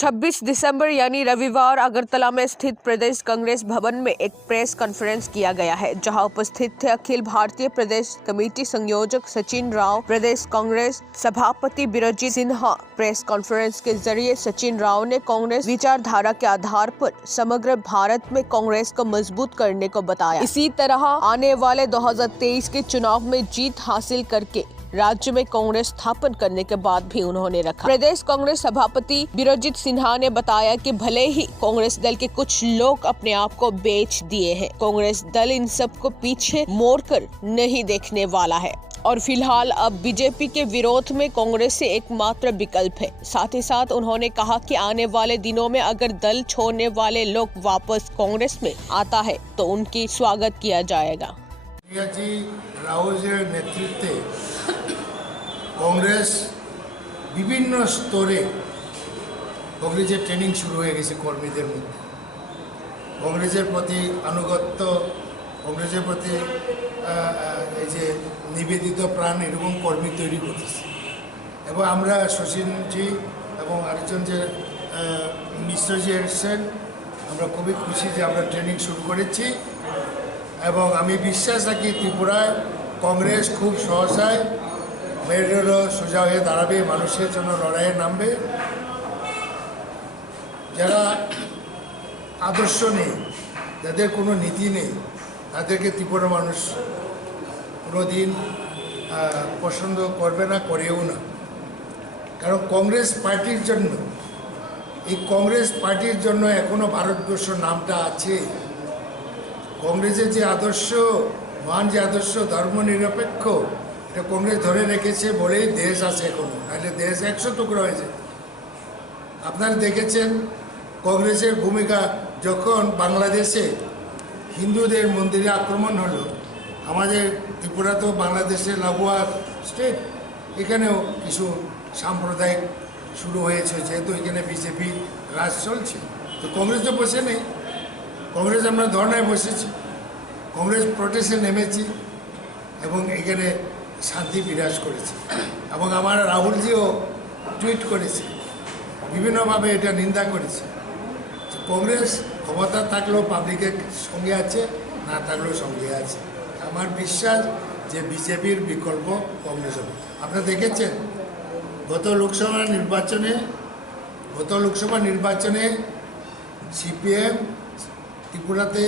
26 दिसंबर यानी रविवार अगरतला में स्थित प्रदेश कांग्रेस भवन में एक प्रेस कॉन्फ्रेंस किया गया है, जहां उपस्थित थे अखिल भारतीय प्रदेश कमेटी संयोजक सचिन राव, प्रदेश कांग्रेस सभापति बिरजीत सिन्हा। प्रेस कॉन्फ्रेंस के जरिए सचिन राव ने कांग्रेस विचारधारा के आधार पर समग्र भारत में कांग्रेस को मजबूत करने को बताया। इसी तरह आने वाले 2023 के चुनाव में जीत हासिल करके राज्य में कांग्रेस स्थापन करने के बाद भी उन्होंने रखा। प्रदेश कांग्रेस सभापति बिरजीत सिन्हा ने बताया कि भले ही कांग्रेस दल के कुछ लोग अपने आप को बेच दिए हैं, कांग्रेस दल इन सब को पीछे मोड़कर नहीं देखने वाला है और फिलहाल अब बीजेपी के विरोध में कांग्रेस से एकमात्र विकल्प है। साथ ही साथ उन्होंने कहा कि आने वाले दिनों में अगर दल छोड़ने वाले लोग वापस कांग्रेस में आता है तो उनकी स्वागत किया जाएगा। कांग्रेस विभिन्न स्तरे कांग्रेस ट्रेनिंग शुरू हो गए कर्मीদের মধ্যে कांग्रेसের प्रति अनुगत्य कांग्रेसের प्रति এই যে নিবেদিত প্রাণ এরকম কর্মী তৈরি করতেছে এবং আমরা শশীনজি এবং আরেকজন যে মিশ্রজি এসেছেন আমরা খুবই খুশি যে আমরা ট্রেনিং শুরু করেছি এবং আমি বিশ্বাস রাখি ত্রিপুরায় কংগ্রেস খুব সহসায় মেরুদণ্ড সোজা হয়ে দাঁড়াবে, মানুষের জন্য লড়াইয়ে নামবে। যারা আদর্শ নেই, যাদের কোনো নীতি নেই, তাদেরকে ত্রিপুরা মানুষ কোনোদিন পছন্দ করবে না, করেও না। কারণ কংগ্রেস পার্টির জন্য, এই কংগ্রেস পার্টির জন্য এখনও ভারতবর্ষ নামটা আছে। কংগ্রেসের যে আদর্শ, মহান যে আদর্শ ধর্মনিরপেক্ষ, এটা কংগ্রেস ধরে রেখেছে বলেই দেশ আছে এখনো, নাহলে দেশ 100 টুকরো হয়েছে। আপনারা দেখেছেন কংগ্রেসের ভূমিকা যখন বাংলাদেশে হিন্দুদের মন্দিরে আক্রমণ হলো। আমাদের ত্রিপুরা তো বাংলাদেশের লাগোয়া স্টেট, এখানেও কিছু সাম্প্রদায়িক শুরু হয়েছে, যেহেতু এখানে বিজেপি রাজ চলছে। তো কংগ্রেস তো বসে নেই, কংগ্রেস আমরা ধর্নায় বসেছি, কংগ্রেস প্রোটেস্টে নেমেছি এবং এখানে শান্তি বিরাজ করেছে। এবং আমার রাহুলজিও টুইট করেছে, বিভিন্নভাবে এটা নিন্দা করেছে। কংগ্রেস ক্ষমতা থাকলেও পাবলিকের সঙ্গে আছে, না থাকলেও সঙ্গে আছে। আমার বিশ্বাস যে বিজেপির বিকল্প কংগ্রেস হবে। আপনারা দেখেছেন গত লোকসভা নির্বাচনে সিপিএম ত্রিপুরাতে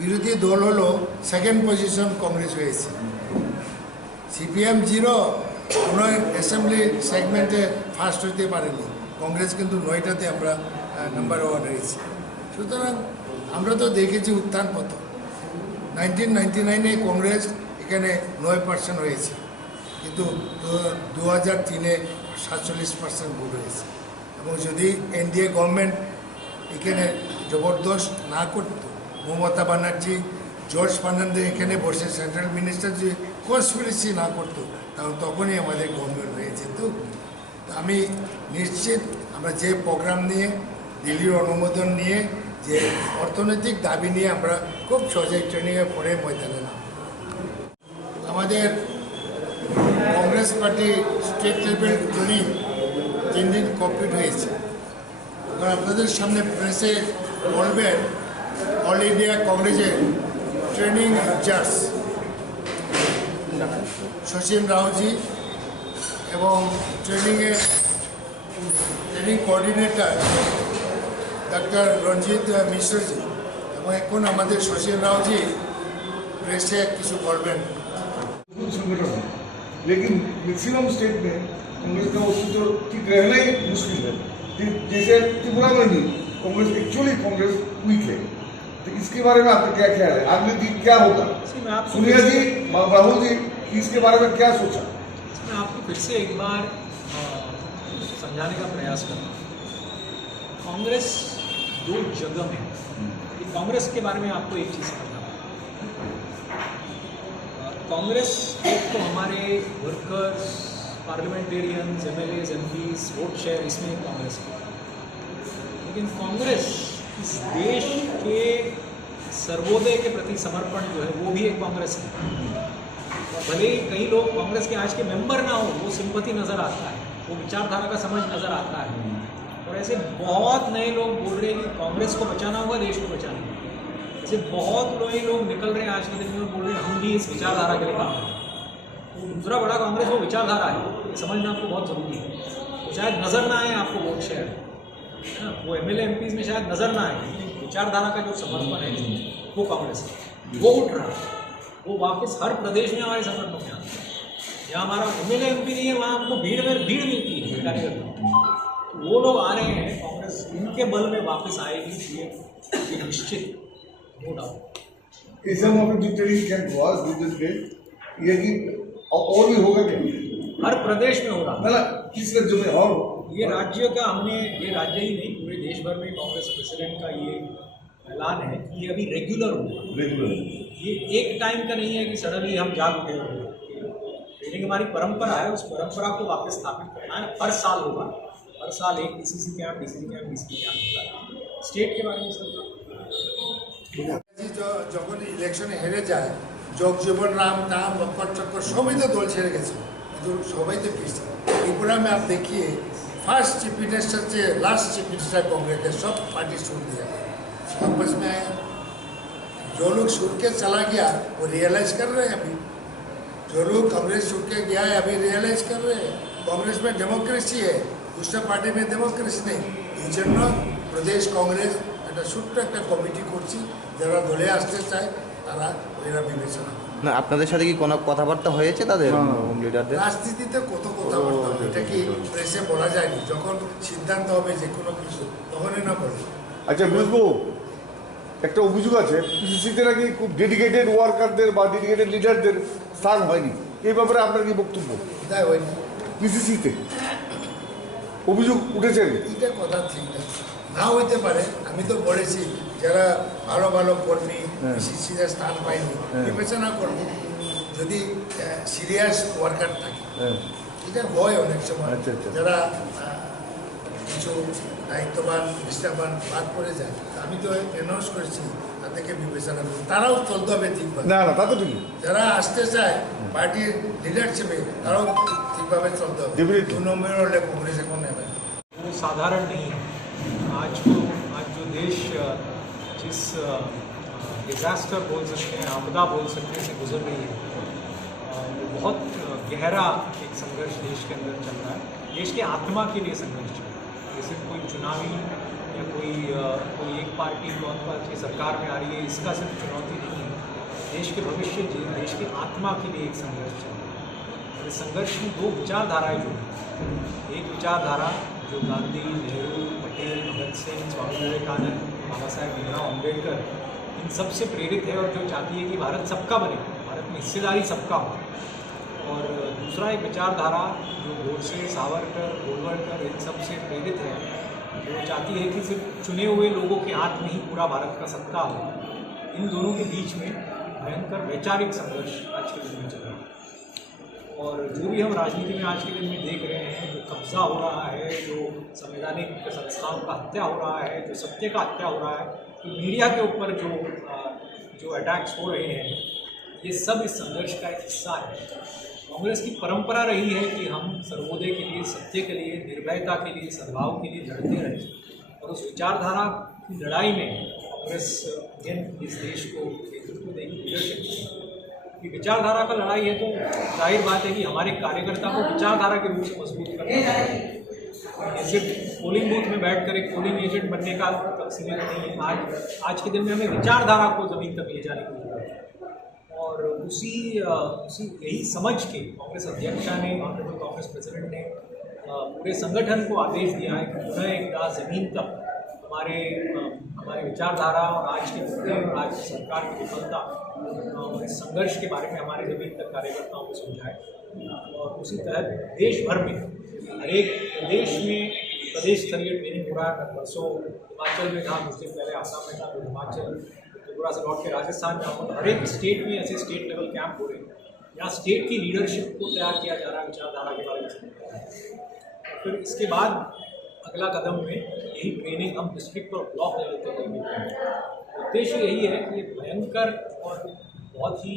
বিরোধী দল হলো, সেকেন্ড পজিশন কংগ্রেস হয়েছে। সিপিএম 0, কোনো অ্যাসেম্বলি সেগমেন্টে ফার্স্ট হতে পারেনি। কংগ্রেস কিন্তু 9টাতে আমরা নাম্বার 1 হয়েছি। সুতরাং আমরা তো দেখেছি উত্থান পতন। 1999-এ কংগ্রেস এখানে 9% হয়েছে, কিন্তু 2003-এ 47% ভোট হয়েছে। এবং যদি এনডিএ গভর্নমেন্ট এখানে জবরদস্ত না করত, মমতা ব্যানার্জি, জর্জ ফার্নান্দেজ এখানে বসে সেন্ট্রাল মিনিস্টার যে কনস্পিরেসি না করতো, তাহলে তখনই আমাদের গভর্নমেন্ট হয়ে যেত। আমি নিশ্চিত আমরা যে প্রোগ্রাম নিয়ে, দিল্লির অনুমোদন নিয়ে, যে অর্থনৈতিক দাবি নিয়ে আমরা খুব সহজে ট্রেনিংয়ে পড়ে ময়দানে নাম। আমাদের Congress party state level training 3 দিন কমপ্লিট হয়েছে। এখন আপনাদের সামনে প্রেসে বলবেন অল ইন্ডিয়া কংগ্রেসের ট্রেনিং ইনচার্জ সচিন রাওজি এবং ট্রেনিং কোঅর্ডিনেটর ডক্টর রঞ্জিত মিশ্রজি, এবং এখন আমাদের সচিন রাওজি প্রেসে কিছু বলবেন। लेकिन मैक्सिमम स्टेट में कांग्रेस का अस्तित्व ठीक रहना ही मुश्किल है। जैसे त्रिपुरा में भी कांग्रेस एक्चुअली कांग्रेस वीक है। तो इसके बारे में आपका क्या ख्याल है? अगले दिन क्या होगा? सोनिया जी, राहुल जी, इसके बारे में क्या सोचा? मैं आपको फिर से एक बार समझाने का प्रयास करूँ। कांग्रेस 2 जगह में, कांग्रेस के बारे में आपको एक चीज़ समझना। कांग्रेस एक तो हमारे workers, parliamentarians, MLAs, MPs, vote share, इसमें कांग्रेस है। लेकिन कांग्रेस इस देश के सर्वोदय के प्रति समर्पण जो है वो भी एक कांग्रेस है। भले ही कई लोग कांग्रेस के आज के मेंबर ना हो, वो सिंपैथी नज़र आता है, वो विचारधारा का समझ नज़र आता है, और ऐसे बहुत नए लोग बोल रहे हैं कि कांग्रेस को बचाना होगा, देश को बचाना होगा। ऐसे बहुत नए लोग निकल रहे हैं आज के दिन में, बोल रहे हैं हम भी इस विचारधारा के लिए काम करें। तो दूसरा बड़ा कांग्रेस वो विचारधारा है, ये समझना आपको बहुत ज़रूरी है। तो शायद नज़र ना आए आपको वोट शेयर, है ना, वो MLA MPs में शायद नज़र ना आए, लेकिन विचारधारा का जो समर्पण है वो कांग्रेस है, वो उठ रहा है, वो वापस हर प्रदेश में हमारे संगठनों में आता है। जहाँ हमारा MLA MP नहीं है वहाँ हमको भीड़ मिलती है कार्यकर्ता, वो लोग आ रहे हैं, कांग्रेस उनके बल में वापस आएगी, ये निश्चित, no doubt. some of the dictators can cause this day, ये कि और भी होगा क्या? हर प्रदेश में हो रहा है, मतलब किस राज्य में और ये राज्य का हमने, ये राज्य ही नहीं पूरे देश भर में कांग्रेस प्रेसिडेंट का ये ऐलान है कि ये अभी रेगुलर होगा, ये एक टाइम का नहीं है कि सडनली हम जाग उठे होंगे। ट्रेनिंग हमारी परंपरा है, उस परंपरा को वापस स्थापित करना है, हर साल होगा, हर साल एक DCC कैंप होगा। स्टेट के बारे में सर যখন ইলেকশনে হেরে যায় জগজীবন রাম তাম বক্কর চক্কর সবাই তো দল ছেড়ে গেছে, কিন্তু সবাই তো ফিরছে। त्रिपुरा में आप देखिए फर्स्ट चीफ मिनिस्टर से लास्ट चीफ मिनिस्टर कांग्रेस के सब पार्टी छोड़ दिया, वापस में आया। जो लोग छोड़ के चला गया वो रियलाइज कर रहे हैं, अभी जो लोग कांग्रेस छोड़ के गया है अभी रियलाइज कर रहे हैं कांग्रेस में डेमोक्रेसी है, दूसरा पार्टी में डेमोक्रेसी नहीं। এই জন্য প্রদেশ কংগ্রেস একটা ছোট্ট একটা কমিটি করছি, যারা দলে আসতে চায় তারা এরা বিবেচনা করে। না আপনাদের সাথে কি কোনো কথাবার্তা হয়েছে তাদের লিডারদের? রাজনীতিতে কত কথাবার্তা হয়, এটা কি প্রেসে বলা যায়নি? যখন সিদ্ধান্ত হবে যে কোনো কিছু তখনই না বলে। আচ্ছা বুঝবো, একটা অভিযোগ আছে পিসিসিতে নাকি খুব ডেডিকেটেড ওয়ার্কারদের বা ডেডিকেটেড লিডারদের স্থান হয়নি, এই ব্যাপারে আপনার কি বক্তব্য? কোথায় হয়নি? পিসিসিতে অভিযোগ উঠেছে, এটা কথা ঠিক না, না হইতে পারে। আমি তো বলেছি যারা ভালো ভালো কর্মী পিসিসিতে স্থান পায়নি বিবেচনা করব, যদি সিরিয়াস ওয়ার্কার থাকে। এটা হয় অনেক সময়, যারা কিছু দায়িত্ববান নিষ্ঠাবান বাদ পড়ে যায়, আমি তো অ্যানাউন্স করেছি তাদেরকে বিবেচনা করব, তারাও চলতে হবে ঠিকভাবে। না না তা তো ঠিক, যারা আসতে চায় পার্টির লিডারশিপে তারাও ঠিকভাবে চলতে হবে। 2 নম্বর হলে কংগ্রেস এখন নেবে। वो साधारण नहीं है। आज जो देश जिस डिज़ास्टर बोल सकते हैं, आपदा बोल सकते हैं, से गुजर रही है, वो बहुत गहरा एक संघर्ष देश के अंदर चल रहा है, देश के आत्मा के लिए संघर्ष चल रहा है। जैसे कोई चुनावी या कोई एक पार्टी कौन पार्टी सरकार में आ रही है, इसका सिर्फ चुनौती नहीं है, देश के भविष्य, देश की आत्मा के लिए एक संघर्ष चल रहा है। और इस संघर्ष में 2 विचारधाराएँ जुड़ी, एक विचारधारा जो गांधी, नेहरू, पटेल, भगत सिंह, स्वामी विवेकानंद, बाबा साहेब भीमराव अम्बेडकर, इन सब से प्रेरित है और जो चाहती है कि भारत सबका बने, भारत में हिस्सेदारी सबका हो। और दूसरा एक विचारधारा जो गोडसे, सावरकर, गोलवलकर, इन सब से प्रेरित है, वो चाहती है कि सिर्फ चुने हुए लोगों के हाथ में ही पूरा भारत का सत्ता हो। इन दोनों के बीच में भयंकर वैचारिक संघर्ष आज के दिन में चल रहा है। और जो भी हम राजनीति में आज के दिन में देख रहे हैं, जो कब्जा हो रहा है, जो संवैधानिक संस्थाओं का हत्या हो रहा है, जो सत्य का हत्या हो रहा है, तो मीडिया के ऊपर जो अटैक्स हो रहे हैं, ये सब इस संघर्ष का एक हिस्सा है। कांग्रेस की परंपरा रही है कि हम सर्वोदय के लिए, सत्य के लिए, निर्भयता के लिए, सद्भाव के लिए लड़ते रहे, और उस विचारधारा की लड़ाई में कांग्रेस इस देश को नेतृत्व देगी, लीडरशिप देगी। कि विचारधारा का लड़ाई है तो जाहिर बात है कि हमारे कार्यकर्ता को विचारधारा के रूप से मजबूत करना चाहिए। सिर्फ पोलिंग बूथ में बैठकर एक पोलिंग एजेंट बनने का सीमित नहीं है, आज के दिन में हमें विचारधारा को ज़मीन तक ले जाने की जरूरत है। और उसी यही समझ के कांग्रेस अध्यक्षा ने, ऑनरेबल कांग्रेस प्रेसिडेंट ने पूरे संगठन को आदेश दिया है कि पुनः एक बार ज़मीन तक हमारे विचारधारा और आज के मुद्दे और आज की सरकार की विफलता और इस संघर्ष के बारे में हमारे ज़मीन तक कार्यकर्ताओं को समझाए। और उसी तरह देश भर में हर एक प्रदेश में प्रदेश स्तरीय ट्रेनिंग हो रहा है। परसों हिमाचल में था, कुछ दिन पहले आसाम में था, हिमाचल त्रिपुरा से लौट के राजस्थान में आऊँगा। हर एक स्टेट में ऐसे स्टेट लेवल कैंप हो रहे हैं, यहाँ स्टेट की लीडरशिप को तैयार किया जा रहा है, विचारधारा के बारे में। फिर इसके बाद अगला कदम में यही ट्रेनिंग हम डिस्ट्रिक्ट और ब्लॉक लेवल पर देंगे। उद्देश्य यही है कि भयंकर और बहुत ही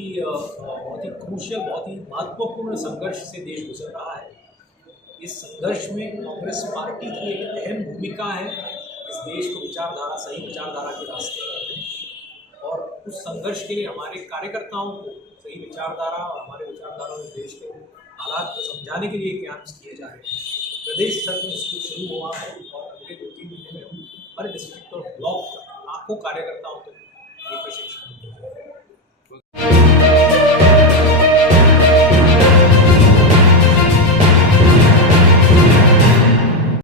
क्रूशियल, बहुत ही महत्वपूर्ण संघर्ष से देश गुजर रहा है। इस संघर्ष में कांग्रेस पार्टी की एक अहम भूमिका है इस देश को विचारधारा, सही विचारधारा के रास्ते पर, और उस संघर्ष के लिए हमारे कार्यकर्ताओं को सही विचारधारा और हमारे विचारधारा में देश के हालात को समझाने के लिए कैंप्स किए जा रहे हैं। प्रदेश स्तर में स्कूल शुरू हुआ है और अगले 2-3 महीने में हम हर डिस्ट्रिक्ट और ब्लॉक तक लाखों कार्यकर्ताओं तक